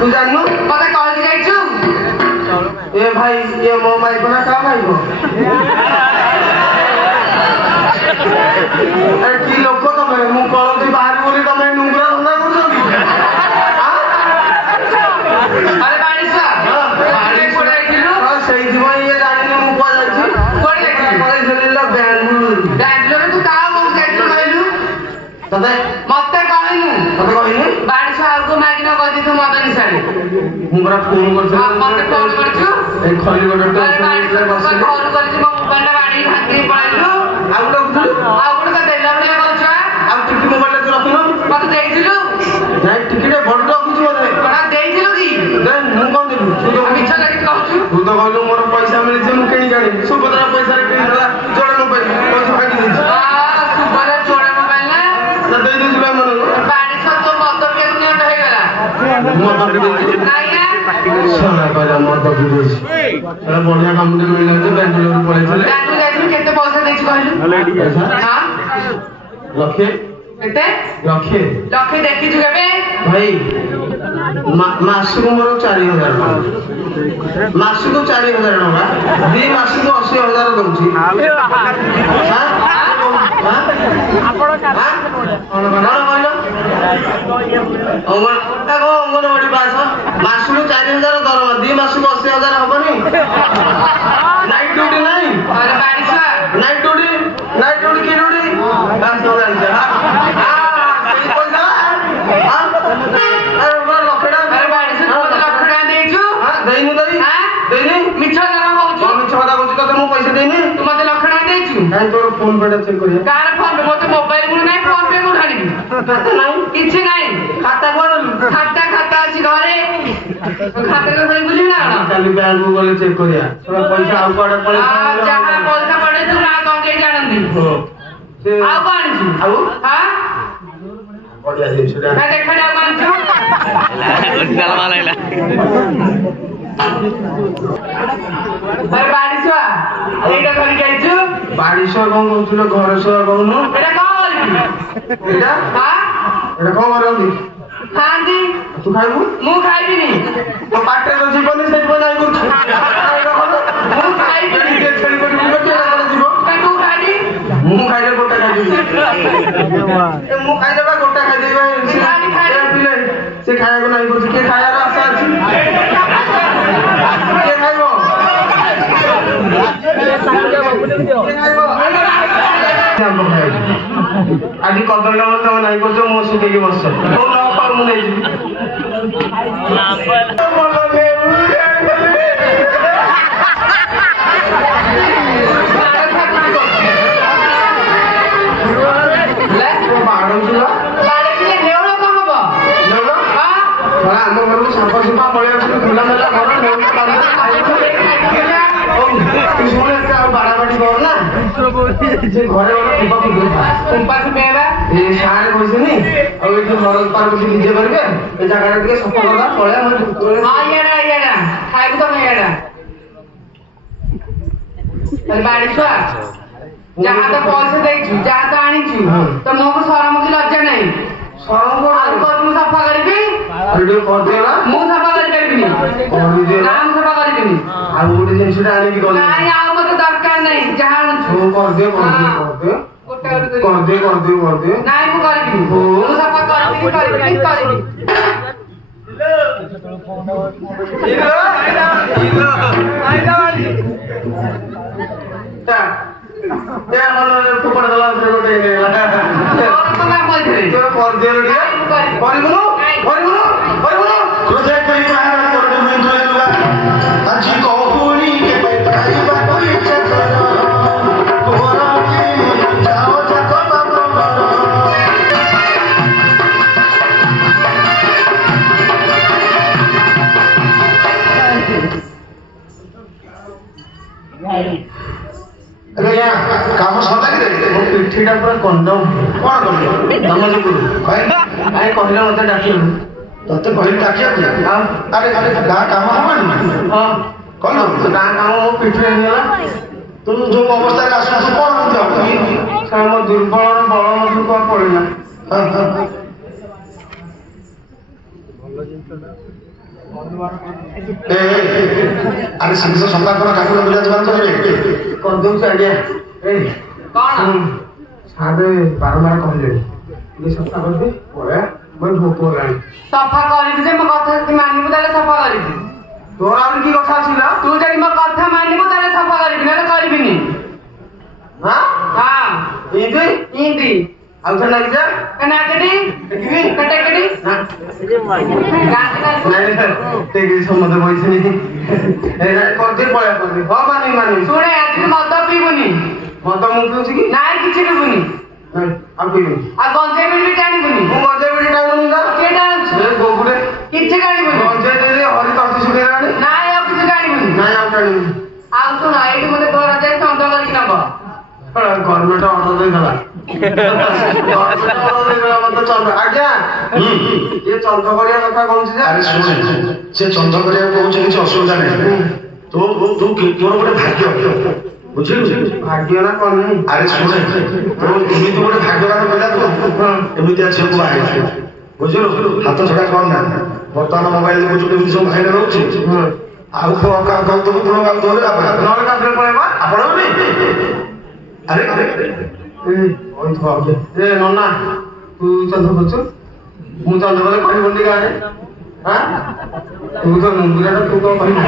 तू जानू मते कॉल जाइछु ए भाई ये मो माई कोना का भाई को अरे की लोक तमे मु कळती बाहर बोली तमे नुंगरा धंदा करछो अरे बाड़ी सा बाड़ी कोडे किलो हां सही दिवाई ये रानी मु को जाइछु कोडे किलो कोडे झलिला बेंगलुरु तू का मो जाइछु कहलु तबे मते कहलु तबे कहलु बाड़ी सा आगो मागिना कहि दिथु मदन निसारे मु बरा फोन करछ मते फोन करछु ए खली गोटे तो बाड़ी सा बस फोन करछु मो मोबाइल बाड़ी भागी पळाइलु आउ लोग आगो का देला भलिया करछु आउ टिकी मोबाइल तो रखनो मते देइथिलु নাই টিকিটে বড় রখুছি বলে बड़ा देइथिलु की দেন মু কোন দেবি তু তো আমি ইচ্ছা লাগি कहछु তু তো কইলু মোর পয়সা মিলিছে মু কিনি গাড়ি সুভদ্রা পয়সা কিনি দেলা জোড়া মোবাইল পয়সা ভাগি দিছি सुबह चोड़ा मोबाइल ना না দেই দিছিল মনে बाड़ी सा तो मत के दुनिया हो गला মত দিছি নাই না সোনা কইলা মত দিছি তাহলে বড়িয়া কাম কে মিলে যে বেঙ্গলুরু পড়েছিলে गांधी जाइछु केते पैसा देछु कहलु हां লক্ষে केते লক্ষে लखे देखिछु केबे ভাই মাসକୁ ମୋର 4000 ଟଙ୍କା ମାସକୁ 4000 ଟଙ୍କା ଦି ମାସକୁ 80000 ଦଉଛି ଅଙ୍ଗନବାଡି ପାସ ମାସକୁ 4000 ଦରମା ଦି ମାସକୁ 80000 ହବନି ନାଇଟ୍ ଡ୍ୟୁଟି ନାଇଁ अरे बाड़ी सा नाइट ड्यूटी की ड्यूटी बस हो गई हां सही पइसा हां अरे वो लखड़ा अरे बाड़ी सा तो लखड़ा देछु हां देइनु दई हां देइनु मिछा जरा कहछु हम छदा कहछु तते मु पैसा देइनी तू मते लखड़ा देछु नहीं तोर फोन पे चेक करिया कार फोन पे मते मोबाइल गुण नाही फोन पे गुण हानि नहीं किछि नाही खाता कोन खाता खाता अछि घरे खाता को सही बुझी ना काली बैंक को गले चेक करिया थोड़ा पैसा आउ कोडे पड़े जहां पैसा पड़े तू ना अकाउंट जानंदी हो से आउ कोन छु आउ हां बढ़िया जिनिस रे मैं देखा जाओ कोन छु ओरिजिनल मालाइला अरे बाड़ी छुआ एटा धरि जाइछु बाड़ी सर कोन कहछु घर सर कहनु एटा कॉल एटा हां एटा कोन करबी हां जी तू खाइबू मु खाइबिनी तो पाटे तो जीवन से जीवन आई गुरु मु खाइबिनी के छेली को मुंह के ना जीव तू खाइबी मुंह खाइले गोटा खाइ दिबी ए मुंह खाइले बा गोटा खाइ दिबी से खाया को नहीं गुरु के खाया रा आशा अछि के खाइबो आज कदम ना तो नहीं को जो मो सुके की बस तो ना पर मु नहीं घरे वाला तुमपास पेबा ए सारे बसनी और ये घर पार बसी निजे करबे ए जगह के सफा करदा पळे हम हां येडा खाइबू तो नहीं येडा अरे बाड़ी छुआ जहां तो पैसे देछु जहां तो आनिछु तो मोको शरम की लज्जा नहीं शरम को आज को तुम सफा करबी वीडियो कर देला मु सफा करबिनी और दे नाम सफा करबिनी आ गोटे जिनिस आने की कर नहीं आओ मते दरकार नहीं जहां आनिछु वो कर दे गोटे कर दे नहीं मु करबिनी मु सफा करबिनी ए मन कुपड़ दला से गोटे लगा तो मैं बोल दे तो कर दे रे परिबनो प्रोजेक्ट करी कहां कर दे मैं तो आज कहूनी के पैताई बा कोई चक्कर तोरा के जाओ जाको बाबा अरे यार काम सरला कि ମୋ ପିଠିଟା ପୁରା କଣ୍ଡମ कौन कर ତମ ଯୋଗୁଁ भाई ଆଇ କହିଲା ମତେ ଡାକିଲୁ तते कहि टाकिया अरे गाँ काम हमारी ହଁ कौन ଗାଁ କାମ ମୋ ପିଠିରେ ହେଇଗଲା तुम जो अवस्था का आसु कौन होती ମୋ ଦୁର୍ବଳର ବଳ ମଧ୍ୟ କୁଆ ପଡ଼ିଲା ଆରେ ଶୀଘ୍ର ସଫା କର ଠାକୁର ବିରାଜମାନ କରିବେ କରିଦଉଛି ଆଜ୍ଞା କଣ ସାରେ ବାରମ୍ବାର କହିଲେଣି ଟିକେ ସଫା କରିଦେ ପରେ ମୋର ଭୋକ ହେଲାଣି ସଫା କରିବି ଯେ ମୋ କଥା ଯଦି ମାନିବୁ ତାହେଲେ ସଫା କରିବି ତୋର ଆହୁରି କି କଥା ଅଛି ନା ତୁ ଯଦି ମୋ କଥା ମାନିବୁ ତାହେଲେ ସଫା କରିବି ନହେଲେ କରିବିନି ହଁ ହଁ ଏମିତି ଇନ୍ତି ଆଉ ଥରେ ଲାଗିଯା ନାଗେଟି ଦେଖିବି କଟେକଟି ନା ଗାଁଠି ନାଇଁ ଦେଖିବି ସମସ୍ତେ ବଇଛନ୍ତି କରିଦେ ପଳେଇବା କରିଦେ ହଁ ମାନିବି ଶୁଣେ ଆଜି ମଦ ପିଇବୁନି ମଦ ମୁଁ ପିଉଛି କି ନାଇଁ କିଛି ପିଇବୁନି ନାଇଁ ଆଉ ପିଇବିନି ଆଉ ଗଞ୍ଜେଇ ବିଡ଼ି ଟାଣିବୁନି ମୁଁ ଗଞ୍ଜେଇ ବିଡ଼ି ଟାଣୁନି ତ କିଏ ଟାଣୁଛୁ ବୋଗୁରେ କିଛି ଟାଣିବୁନି ଗଞ୍ଜେଇ ଦେଇଦେଇ ହରି ତଣ୍ଟି ଶୁଖେଇଲାଣି ନାଇଁ ଆଉ କିଛି ଟାଣିବୁନି ନାଇଁ ଆଉ ଟାଣିବିନି ଆଉ ଶୁଣ ଏଇଠି ମତେ ଘର ଯାଇ ସନ୍ଦେହ କରିକି ନବ ଗଭର୍ଣ୍ଣମେଣ୍ଟ ଅର୍ଡର ଦେଇଦେଲା ଆଜ୍ଞା ଇଏ ଚନ୍ଦ କରିବା କଥା କହୁଛି ଯେ ଆରେ ଶୁଣେ ସେ ଚନ୍ଦ କରିବାକୁ କହୁଛି କିଛି ଅସୁବିଧା ନାହିଁ ତୋର ଗୋଟେ ଭାଗ୍ୟ ବୁଝିଲୁ ଭାଗ୍ୟ ନା କଣ ନାହିଁ ଆରେ ଶୁଣେ ତୋର ଏମିତି ଗୋଟେ ଭାଗ୍ୟବାନ ପିଲା ତୁ ଏମିତିଆ ଝିଅକୁ ବାହା ହେଇଛୁ ବୁଝିଲୁ ହାତ ଛଡା କଣ ନା ବର୍ତ୍ତମାନ ମୋବାଇଲ ଦେଖୁଛୁ କେମିତି ସବୁ ଭାଇରେ ରହୁଛି ଆଉ ଗାଉଥିବୁ ପୁଣି ଗାଉଥିବୁ ନହେଲେ କାପରେ ପଳେଇବା ଆପଣ ଆରେ ଏ ନନା ତୁ ଚନ୍ଦ କରୁଛୁ ମୁଁ ଚନ୍ଦ କଲେ କହିବୁନି ଗାଁରେ ତୁ ତ ମୁଣ୍ଡିଆଟା ତୁ କଣ କହିବୁ